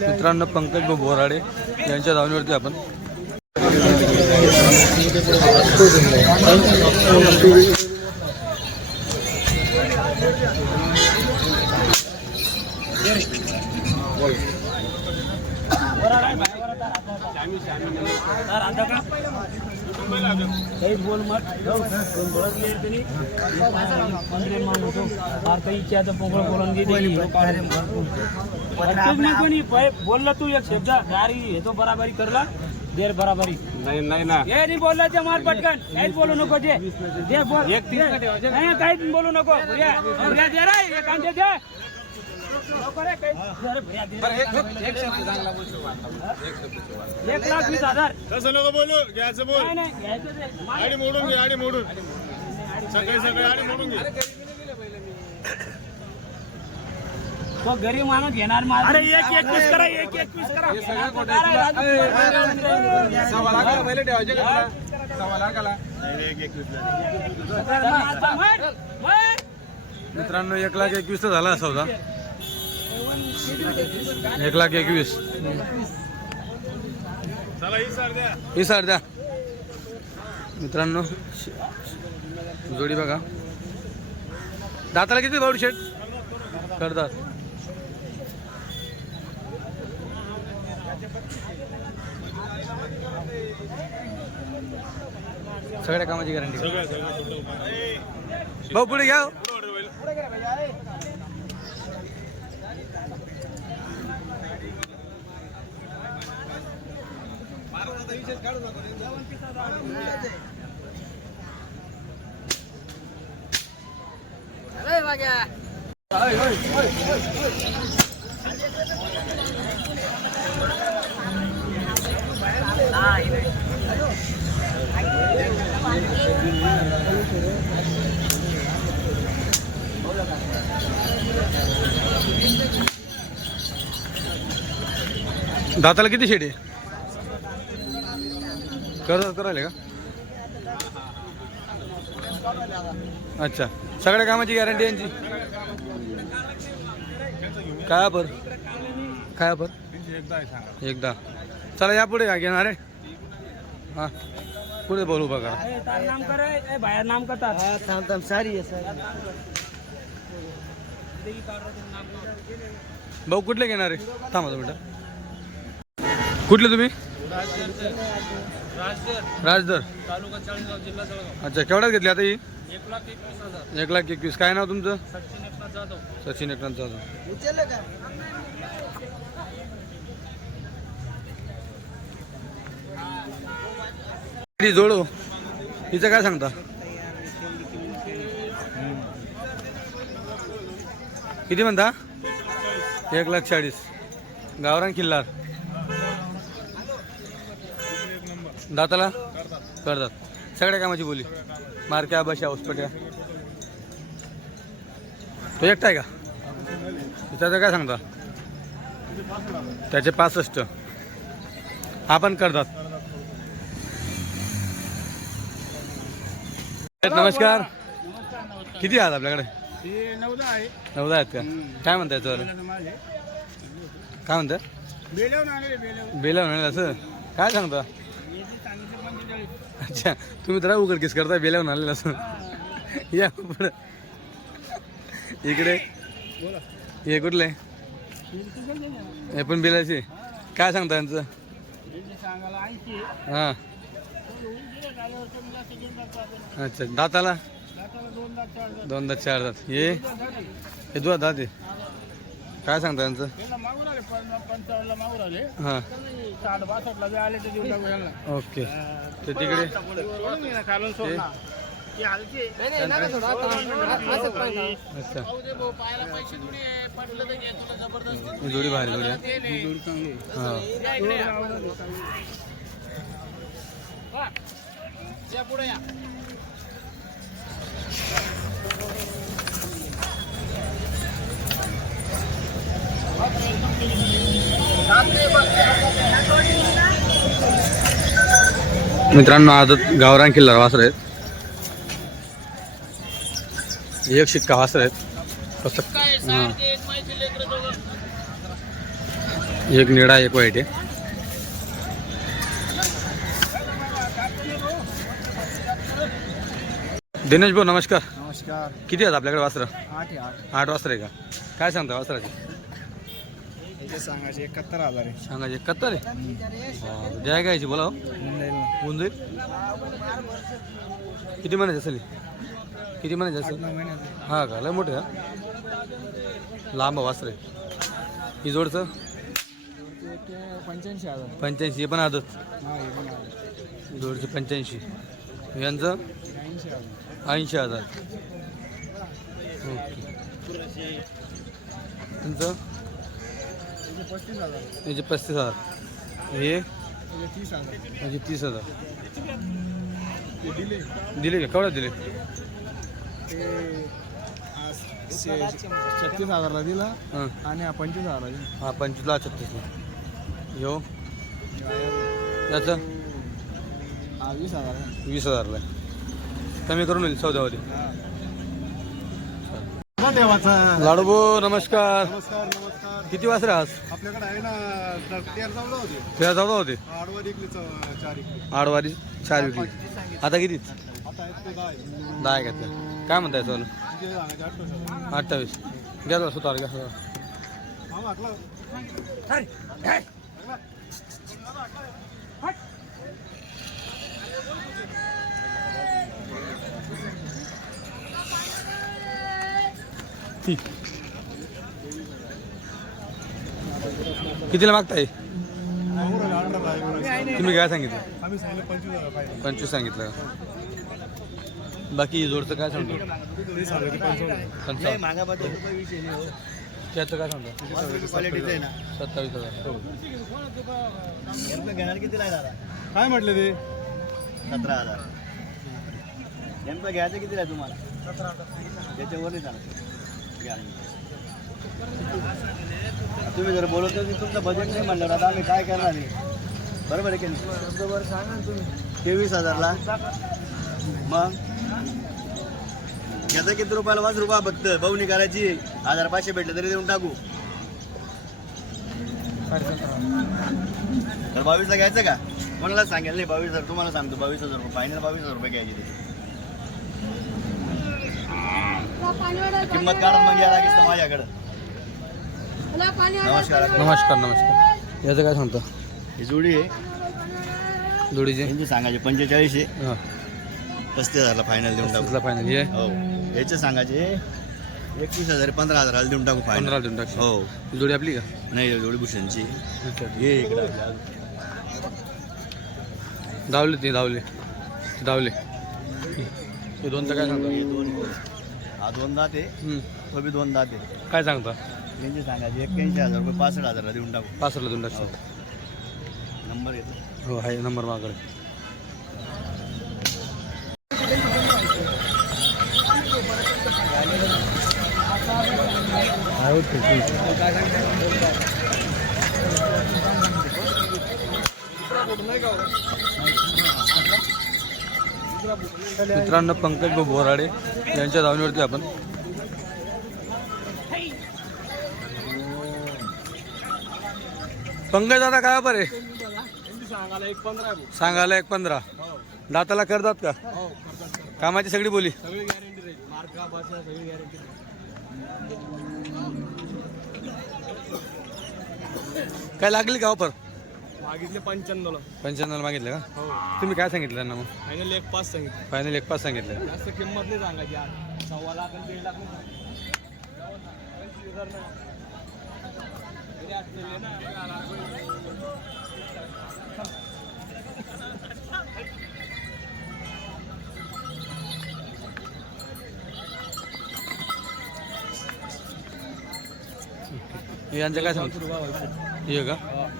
मित्रांनो पंकज बोराडे यांच्या धावणीवरती आपण काही बोल मत तरी पोकळ बोलून कोणी बोलला तू एक शब्द गाडी येतो बराबरी करला देर बराबरी नाही नाही ना हे नाही. बोलला ते मार पटकन काहीच बोलू नको ते दे बोल नाही काहीच बोलू नको दे रे दे एक लाख वीस हजार तसं नको बोलू घ्यायचं बोल नाही नाही घ्यायचं ते. मार. आडी मोडून घे आडी मोडून सगळे सगळे आडी मोडून घे तो गरीब माणूस घेणार माल अरे एक एकवीस करा एक एकवीस करा सव्वा लाखाला पहिले ठेवायचे का तुला? सव्वा लाखाला मित्रांनो एक लाख एकवीस तर झाला सौदा एक लाख एकवीस. ही सार द्या. मित्रांनो जोडी बघा. दाताला किती भाऊ शेट करतात. सगळ्या कामाची गॅरंटी. भाऊ पुढे घ्या हो. दाताला किती शेडी आहे? कर करायला का? अच्छा. सगळ्या कामाची गॅरंटी यांची? काय पर काय पर एकदा. चला या पुढे या घेणार आहे. हां. पुढे बोलू बघा. नाम बाहेर नाम करतात सारी भाऊ कुठले घेणार आहे? थांबा दोन कुठले तुम्ही? राजदर. तालुका चाळीसगाव जिल्हा जळगाव. अच्छा केवढ्यात घेतली आता ही? एक लाख एकवीस काय नाव तुमचं? सचिन एकनाथ जाधव. सचिन एकनाथ जाधव. ती जोडो. हिचं काय सांगता? किती म्हणता? एक लाख चाळीस. गावरान किल्लार. दाताला? करतात. सगळ्या कामाची बोली. मारक्या बशा हॉस्पिटल तो एकटा आहे का? त्याचं काय सांगता? त्याचे पासष्ट. आपण करतात. नमस्कार. किती आहात आपल्याकडे? हे नवदा आहे. नवदा आहेत का? काय म्हणता याच्यावर काय म्हणता बेलवून असं? काय सांगता? अच्छा तुम्ही तर उघडकीस करता बेल्यावर आलेलं असं. या पुढं. इकडे. हे कुठले हे पण बिलाचे काय सांगता यांचं? हा. हां अच्छा दाताला? दोनदा दोन चार दात. चार दात हे? हे दोन दात आहे. काय सांगता यांचं मागून आले पन्नास पंचावन्नला मागून आले हां साठ बासष्टला जे आले टाकू यांना ओके ते तिकडे सोडून ना, खालून सोड ना. ती हलकी आहे. अच्छा पाहू दे भाऊ, पायाला पैसे थोडी आहे. पटलं तर घे तुला जबरदस्ती. ही जोडी भारी जोडी आहे तेल आहे. हां या इकडे या. वा. या पुढे या मित्रांनो आदत गावरान किल्लार वासर आहेत. एक शिक्का वासर आहेत. कसं एक निळा एक वाईट आहे. दिनेश भाऊ नमस्कार. नमस्कार. किती आहेत आपल्याकडे वासरं? आठ. आठ वासरं आहे का? काय सांगता वासराचे? याचे सांगायचे एकाहत्तर हजार आहे. सांगायचे एकाहत्तर आहे? द्या घ्यायची बोला हो. होऊन जाईल किती महिन्याची असेल? किती महिन्याची असेल? हा का? लय मोठे का लांब वासरे. ही जोडचं? पंच्याऐंशी हजार. पंच्याऐंशी हे पण आदत. जोडचं पंच्याऐंशी. यांचं? ऐंशी हजार. ओके. तुमचं पस्तीस हजार. याचे पस्तीस हजार. हे? याचे तीस हजार. म्हणजे तीस हजार. ते दिले. दिले का? केवढ्यात दिले? ते आज शे- छत्तीस हजारला दिला हां. आणि हा पंचवीस हजारला दिला. हा पंचवीसला छत्तीसला यो. याचं? हा वीस हजार आहे. वीस हजारला. आहे. कमी करून होईल चौदावाली देवाचा. लाडूबो नमस्कार. नमस्कार नमस्कार. किती वाजता आज? आपल्याकडे आहे ना तेर चौदा होते. तेरा चौदा होते. आडवा चार इकली आडवारी चार विकली आता किती? आता आहेत ते दहा आहे. दहा आहे का? त्या? काय म्हणताय सर? किती सांगायचे अठ्ठावीस अठ्ठावीस. घ्या जरा सुतार घ्या सुतार. हा ठीक. कितीला मागताय? तुम्ही काय सांगितलं? पंचवीस सांगितलं. बाकी जोडचं काय सांगतो? पंचावन्न. त्याचं काय सांगतो? सत्तावीस हजार. काय म्हटलं ते? सतरा हजार. नेमकं घ्यायचं किती आहे तुम्हाला? त्याच्यावर नाही चालत. तुम्ही जर बोलत नाही तुमचं बजेट नाही म्हणलं आता आम्ही काय करणार आहे? बरोबर आहे की नाही? बरोबर सांगा ना तुम्ही. तेवीस हजारला? मग? घ्यायचं किती रुपयाला पाच रुपया फक्त बहुनी करायची हजार पाचशे भेटले तरी देऊन टाकू. तर बावीसला घ्यायचं का? कोणाला सांगेल? नाही बावीस हजार तुम्हाला सांगतो. बावीस हजार रुपये फायनल बावीस हजार रुपये घ्यायची त्याची. किंमत काढून मग या लागेल माझ्याकडं. नमस्कार नमस्कार. नमस्कार याचं काय सांगतो? ही जोडी आहे. जोडीचे? यांची सांगायचे पंचेचाळीस आहे. हां. पस्तीस हजारला फायनल देऊन टाकू. पस्तीसला फायनल हे हो. याचे सांगायचे एकवीस हजार पंधरा हजाराला देऊन टाकू फायनल पंधरा देऊन टाकशील हो. जोडी आपली का? नाही जोडी भूषणची. ये इकडे आपल्या. अजून. धावले ते धावले. ते धावले. ते दोनचं काय सांगतो? हे दोन हा दोन दात आहे. हम्म. तो बी दोन दात आहे. काय सांगता? यांची सांगायचे एक्क्याऐंशी हजार रुपये पासष्ट हजारला देऊन टाकू. पाचला देऊन टाकशील नंबर येतो. हो आहे नंबर माझ्याकडे मित्रांनो पंकज भाऊ बोराडे यांच्या धावणीवरती आपण पंकज दादा काय बरे सांगायला एक पंधरा. दाताला करतात का? कामाची सगळी बोली. काय लागली का ऑफर? मागितले पंच्याण्णवला. पंच्याण्णव मागितलं का? हो. तुम्ही काय सांगितलं त्यांना मग? फायनल एक पाच सांगितलं. फायनल एक पाच सांगितलं. जास्त किंमत नाही सांगायची सव्वा लाख दीड लाख नाही सांगायची. ऐंशी हजार नाही. घरी असलेले ना. हे यांचं काय सांगतो? हे का?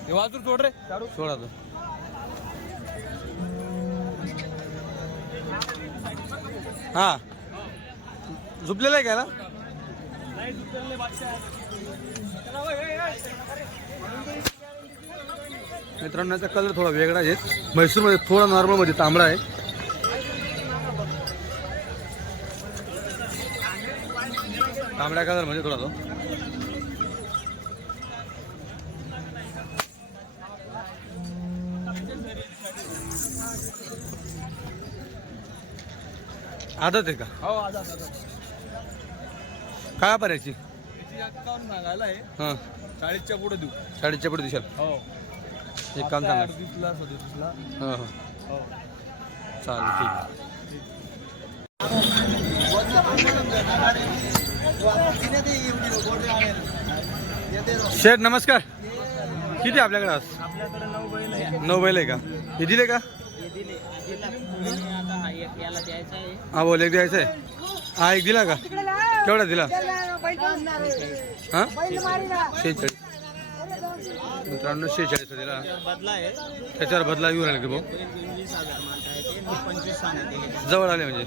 हे. वाजून सोड रे. सोडा तो. हा. झोपलेलं आहे का मित्रांनो याचा कलर थोडा वेगळा आहे. म्हैसूरमध्ये थोडा नॉर्मलमध्ये तांबडा आहे. तांबड्या कलर म्हणजे थोडा तो. आदत आहे का? हो आता काय पर्यायची हां. चाळीसच्या पुढे देऊ. साडीच्या पुढे दिशाल? हो. एक काम सांगा. अडतीसला सदतीसला हां हां. हो. चालेल ठीक आहे. शेठ नमस्कार. किती आपल्याकडे आज? नऊ बैल आहे का? हे दिले का? हा बोल एक द्यायचं आहे. हा एक दिला का? केवढा दिला? हा? शेहेचाळीस. मित्रांनो शेहेचाळीस दिला बदला आहे त्याच्यावर बदला येऊ राहिला की भाऊ? जवळ आले म्हणजे?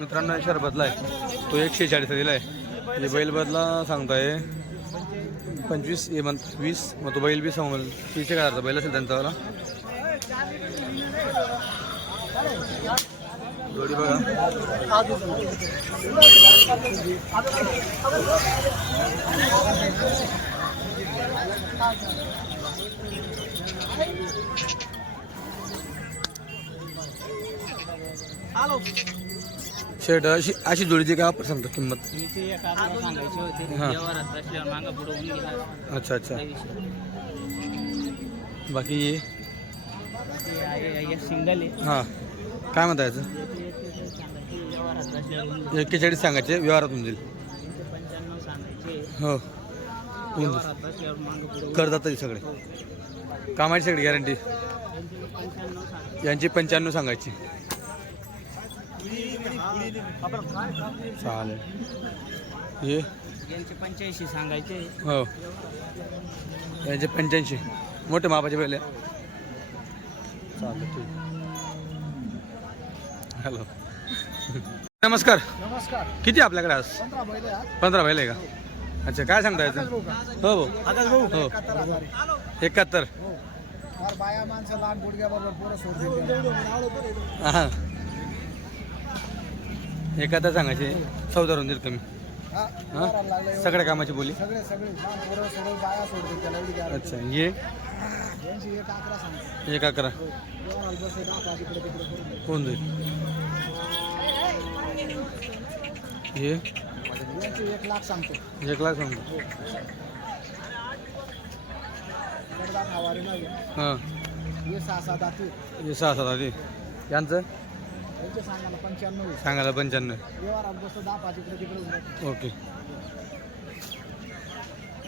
मित्रांनो याच्यावर बदला आहे. तो एकशे चाळीस दिला आहे. बैल बदला सांगताय. पंचवीस हे म्हणत वीस. मग तो बैल बी सांगून तीस काय बैल असेल त्यांचा जोडी बघा शेट अशी अशी जोडीची काय वापर सांगतो किंमत? हिचे एक आपल्याला सांगायचे होते हा. व्यवहारात बसल्यावर मागं पुढे होऊन गेला अच्छा अच्छा. विषय बाकी? हे ते आहे एक सिंगल आहे. हाँ. काय म्हणता याचं? ते सांगायचे व्यवहारात होऊन. एक्केचाळीस जाईल हो. होऊन जाईल. करतात सगळे. कामाची सगळी गॅरंटी यांची पंच्याण्णव सांगायची. चालेल. हे? यांचे पंच्याऐंशी सांगायचे. हो. यांचे पंच्याऐंशी. मोठे मापाचे पहिले. चालेल ठीक. हॅलो नमस्कार. नमस्कार. किती आपल्याकडे आज? पंधरा बैल आहे पंधरा पहिले का? अच्छा काय सांगता याचं? हो भाऊ? हो. एकाहत्तर फार बाया माणसं लहान गुडघ्याबरोबर पोरं सोडतील हां. एकाहत्तर सांगायचे. चौदा देईल कमी हा? हां? सगळ्या कामाची बोली? सगळे सगळे. लहान पोरं सोडून बाया सोडतील त्याला एवढी गॅरंटी अच्छा ये. यांची एक अकरा सांगतो. एक इकडे तिकडे करून होऊन जाईल ये. यांची एक लाख सांगतो. एक लाख सांगतो. नाही हां. हे सहा सात आती हे सहा सात आधी यांचं? सांगायला पंच्याण्णव आहे. सांगायला पंच्याण्णव. व्यवहारात बसतो दहा पाच इकडे तिकडे होऊन जाते. ओके.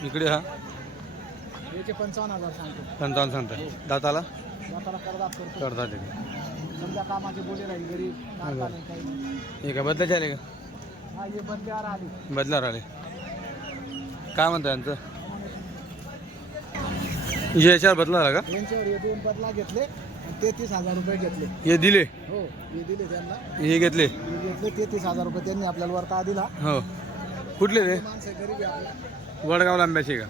इकडे हा. याचे पंचावन्न हजार सांगतो. पंचावन्न सांगता दाताला? स्वतःला करदात करतो. ते समजा कामाची बोली राहील गरीब काढता नाही काही. नाही. हे का बदलाचे आले का? हा हे बंद्यावर आली. बदलावर आले. काय म्हणता यांचं? हे याच्यावर बदला आला का? यांच्यावर हे दोन बदला घेतले आणि तेहतीस हजार रुपये घेतले. हे दिले. हो दिले त्यांना. हे घेतले. हे घेतले तेहतीस हजार रुपये त्यांनी आपल्याला वरता दिला. हो. कुठले ते माणसं गरीब आहे आपले वडगाव आंब्याचे का?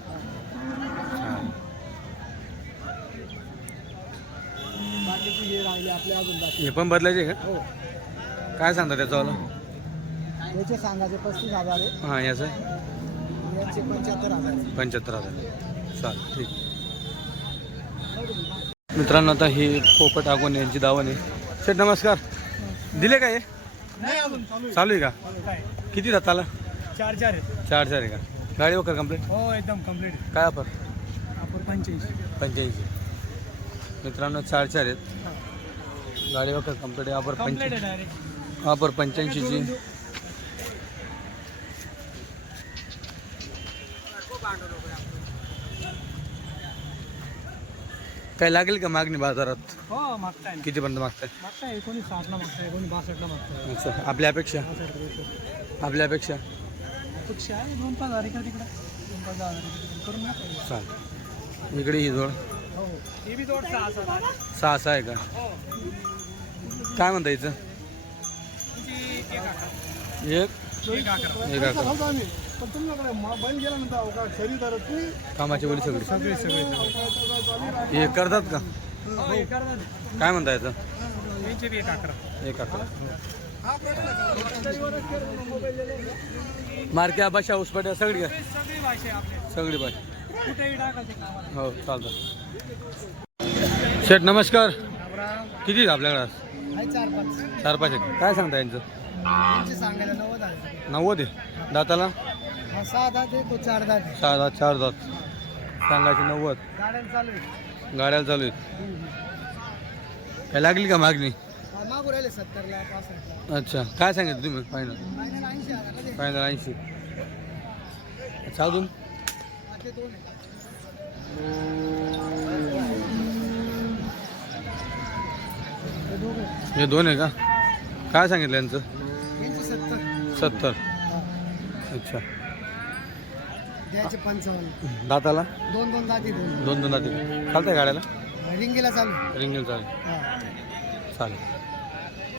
बाकीची हे राहिले आपले अजून बाकी. हे पण बदलायचे का? हो. काय सांगता त्याचं याचे सांगायचे पस्तीस हजार आहे. हां याचं? यांचे पंच्याहत्तर हजार आहे. पंच्याहत्तर हजार. चालेल ठीक. मित्रांनो आता ही पोपट आगोन यांची दावण आहे. शेठ नमस्कार. दिले का हे? चालू आहे. का? किती दाताला चार चार चार चार आहे का? गाडी वगैरे कंप्लीट हो एकदम कंप्लीट काय ऑफर आपण पंच्याऐंशी. पंच्याऐंशी. मित्रांनो चार चार आहेत. गाडी वगैरे कंप्लीट आहे. ऑफर पंच्याऐंशी. ऑफर पंच्याऐंशीची. काय लागेल का मागणी बाजारात? हो मागताय ना. कितीपर्यंत मागताय? मागताय साठला मागताय कोणी बासष्टला मागताय. अच्छा आपल्या अपेक्षा? आपल्या अपेक्षा? अपेक्षा आहे दोन पाच हजार इकडे तिकडे. दोन पाच हजार करून. चालेल. इकडे ही जोड. हो ही बी दोन सहा सहा. सहा सहा आहे का? काय म्हणता हिचं? एक एक अकरा. पण तुमच्याकडे बैल गेल्यानंतर कामाची बोली सगळी. सगळे सगळे हे करतात का? हो, हे. काय म्हणता बी एक अकरा. एक अकरा. मारक्या बशा उसपाट्या सगळी काय? सगळी भाषा भाषा. हो चालतं. शेठ नमस्कार. किती आपल्याकडे आज? चार पाच. चार पाच आहेत. काय सांगता यांचं? नव्वद आहे. नव्वद आहे. दाताला? सहा दात आहे तो चार दात. आहे सहा दात चार दात. सांगायचे नव्वद. गाड्या चालू आहे. गाड्याला चालू आहेत काय लागली का मागणी? मागू राहिले सत्तरला पासष्टला. अच्छा. काय सांगितलं तुम्ही? फायनल फायनल ऐंशी ऐंशी. अजून? हा, दोन आहे. का? काय सांगितलं यांचं? सत्तर. अच्छा. द्यायचे पंचावन्न. दाताला? दोन दोन दाती दोन. दोन दोन दाते चालतंय गाड्याला? रिंगीला चालू. रिंगल चालेल हा. चालेल.